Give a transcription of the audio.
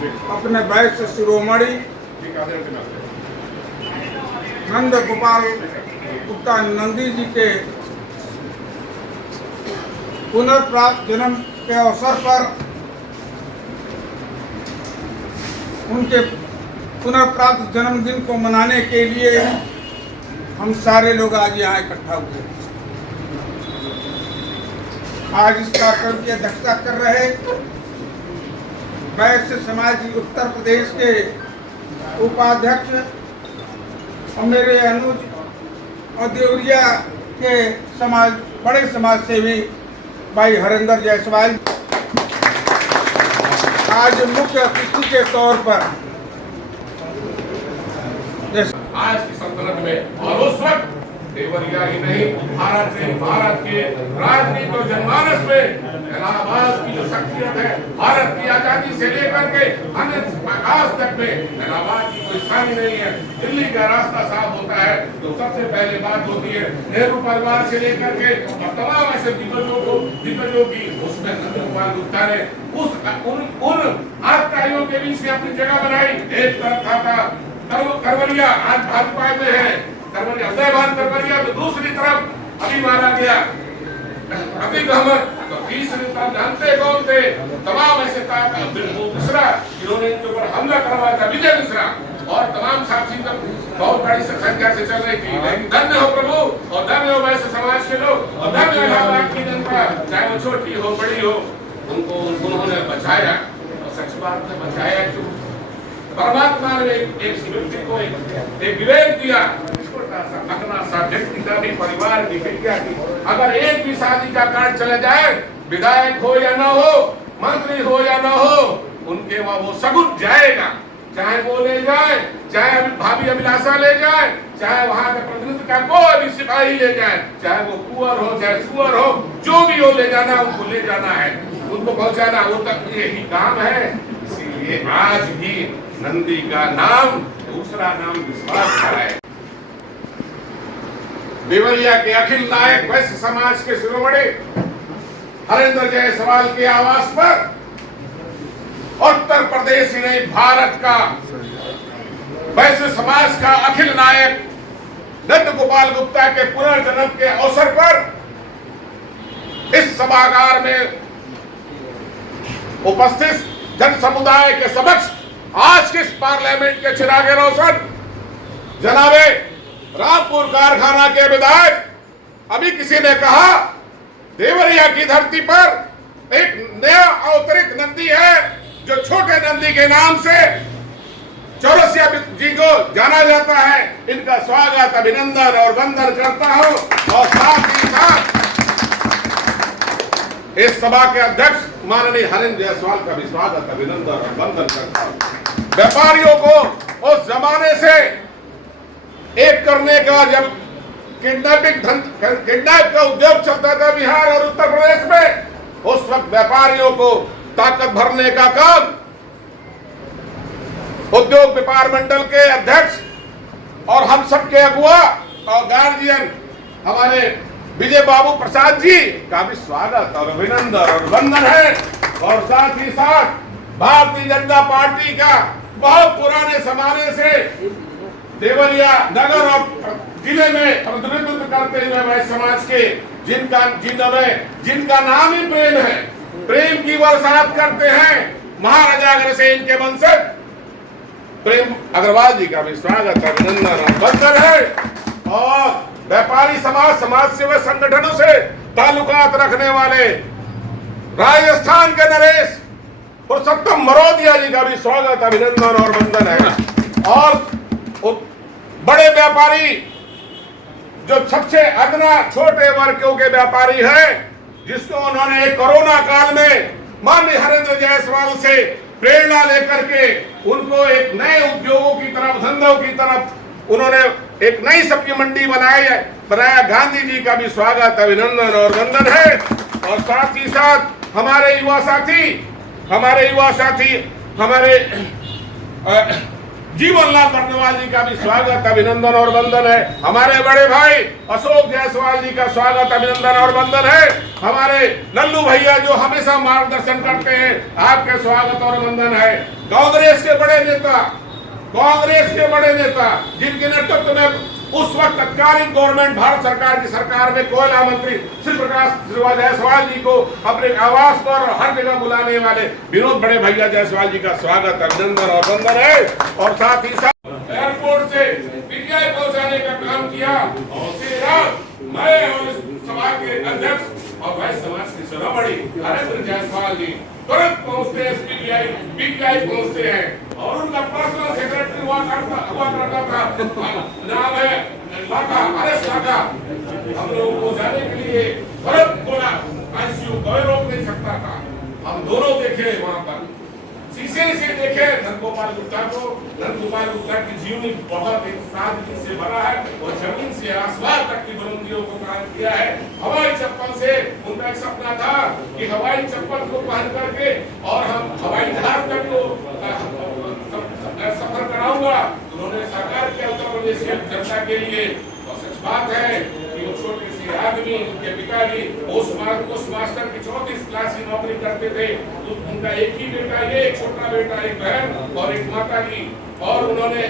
अपने वैश्य शिरोमणि नंद गोपाल गुप्ता नंदी जी के पुनर्प्राप्त जन्म के अवसर पर उनके पुनर्प्राप्त जन्मदिन को मनाने के लिए हम सारे लोग आज यहाँ इकट्ठा हुए। आज इस कार्यक्रम की अध्यक्षता कर रहे वैश्य समाज उत्तर प्रदेश के उपाध्यक्ष और मेरे अनुज और देवरिया के बड़े समाज सेवी भाई हरेंद्र जायसवाल आज मुख्य अतिथि के तौर पर आज की सल्तनत में और उस वक्त देवरिया ही नहीं भारत के राजनीति और जनमानस में इलाहाबाद की जो शख्सियत है, भारत की आजादी से लेकर के आज तक में इलाहाबाद की कोई सानी नहीं है। दिल्ली का रास्ता साफ होता है तो सबसे पहले बात होती है नेहरू परिवार से लेकर के और तमाम ऐसे दिग्गजों की उसमें नंद गोपाल गुप्ता ने उन आतताइयों के बीच में अपनी जगह बनाई। एक तरफ था करवलिया, आज भाजपा में है करवलिया, करवलिया, तो दूसरी तरफ अभी मारा गया अतीक अहमद, तो तीसरी तरफ जानते कौन थे तमाम ऐसे मिश्रा जिन्होंने इनके ऊपर हमला करवाया था, विजय मिश्रा और तमाम साथी तक बहुत बड़ी संख्या से चल रही थी। लेकिन धन्य हो प्रभु और धन्य हो वैसे समाज के लोग और धन्य इलाहाबाद की जनता, चाहे वो छोटी हो बड़ी हो, उनको उन्होंने बचाया और सच बात में बचाया क्यों? परमात्मा ने एक व्यक्ति को एक विवेक दिया, अपना सा व्यक्ति का भी परिवार की विद्या की। अगर एक भी शादी का कार्ड चले जाए, विधायक हो या न हो, मंत्री हो या न हो, उनके वहाँ वो सबूत जाएगा, चाहे वो ले जाए, चाहे भाभी अभिलाषा ले जाए, चाहे वहाँ के प्रतिनिधि का कोई भी सिपाही ले जाए, चाहे वो कुंवर हो चाहे सुअर हो, जो भी हो ले जाना, उनको ले जाना है, उनको पहुँचाना, वो तक यही काम है। इसीलिए आज भी नंदी का नाम दूसरा नाम विश्वास का है। देवरिया के अखिल नायक वैश्य समाज के शिरोमणि हरेंद्र जायसवाल के आवास पर उत्तर प्रदेश ही नहीं भारत का वैश्य समाज का अखिल नायक नंद गोपाल गुप्ता के पुनर्जन्म के अवसर पर इस सभागार में उपस्थित जन समुदाय के समक्ष आज के पार्लियामेंट के चिरागे रोशन जनाबे रामपुर कारखाना के विधायक, अभी किसी ने कहा देवरिया की धरती पर एक नया अवतरित नंदी है जो छोटे नंदी के नाम से चौरसिया जी को जाना जाता है। इनका स्वागत अभिनंदन और वंदन करता हूं और साथ ही साथ इस सभा के अध्यक्ष माननीय हरेंद्र जायसवाल का भी स्वागत अभिनंदन और वंदन करता हूं। व्यापारियों को उस जमाने से एक करने का, जब किडनैप का उद्योग चलता था बिहार और उत्तर प्रदेश में, उस वक्त व्यापारियों को ताकत भरने का काम उद्योग व्यापार मंडल के अध्यक्ष और हम सबके अगुआ और गार्जियन हमारे विजय बाबू प्रसाद जी का भी स्वागत और अभिनंदन और वंदन है। और साथ ही साथ भारतीय जनता पार्टी का बहुत पुराने जमाने से देवरिया नगर और जिले में प्रतिनिधित्व करते हुए वैश्य समाज के जिनका नाम ही प्रेम है, प्रेम की बरसात करते हैं महाराजा अग्रसेन के वंशज प्रेम अग्रवाल जी का भी स्वागत अभिनंदन और वंदन है। और व्यापारी समाज सेवा संगठनों से ताल्लुकात रखने वाले राजस्थान के नरेश पुरुषोत्तम मरोदिया जी का भी स्वागत अभिनंदन और वंदन है। और बड़े व्यापारी जो सबसे अदना छोटे वर्गों के व्यापारी हैं, जिसको उन्होंने कोरोना काल में माननीय हरेंद्र जायसवाल से प्रेरणा लेकर के उनको एक नए उद्योगों की तरफ, धंधों की तरफ उन्होंने एक नई सब्जी मंडी बनाया। गांधी जी का भी स्वागत अभिनंदन और वंदन है। और साथ ही साथ हमारे युवा साथी हमारे जीवनलाल बर्नवाल जी का भी स्वागत, अभिनंदन और वंदन है। हमारे बड़े भाई अशोक जायसवाल जी का स्वागत, अभिनंदन और वंदन है। हमारे लल्लू भैया जो हमेशा मार्गदर्शन करते हैं, आपके स्वागत और वंदन है। कांग्रेस के बड़े नेता जिनके नेतृत्व में उस वक्त तत्कालीन गवर्नमेंट भारत सरकार की सरकार में कोयला मंत्री श्री प्रकाश जायसवाल जी को अपने आवास पर हर जगह बुलाने वाले विनोद बड़े भैया जायसवाल जी का स्वागत, अभिनंदन और वंदन है। और साथ ही साथ एयरपोर्ट से पीटीआई पहुंचाने का काम किया और मैं और इस सभा के अध्यक्ष और भाई समाज के शिरोमणि हरेंद्र जायसवाल जी तुरंत पहुंचते हैं, पीटीआई पहुंचते हैं और उनका पर्सनल सेक्रेटरी हुआ करता था, नाम है लाका, आरएस लाका। हम लोगों को जाने के लिए तुरंत बोला, आईसीयू कोई रोक नहीं सकता था। हम दोनों देखे वहां पर, शीशे से देखे नंदगोपाल गुप्ता को। नंदगोपाल गुप्ता की जीवनी बहुत एक सादगी से भरा है और जमीन से आसमान तक की बुलंदियों को कायम किया है। हवाई चप्पल से उनका एक सपना था कि हवाई चप्पल को पहन करके और हम हवाई जहाज तक को सफर कराऊंगा। उन्होंने साकार किया उत्तर प्रदेश की जनता के लिए। और सच बात है कि वो छोटे से आदमी, उनके पिताजी पोस्ट मास्टर की 34 क्लास की नौकरी करते थे। तो उनका एक ही बेटा, ये एक छोटा बेटा, एक बहन और एक माता जी, और उन्होंने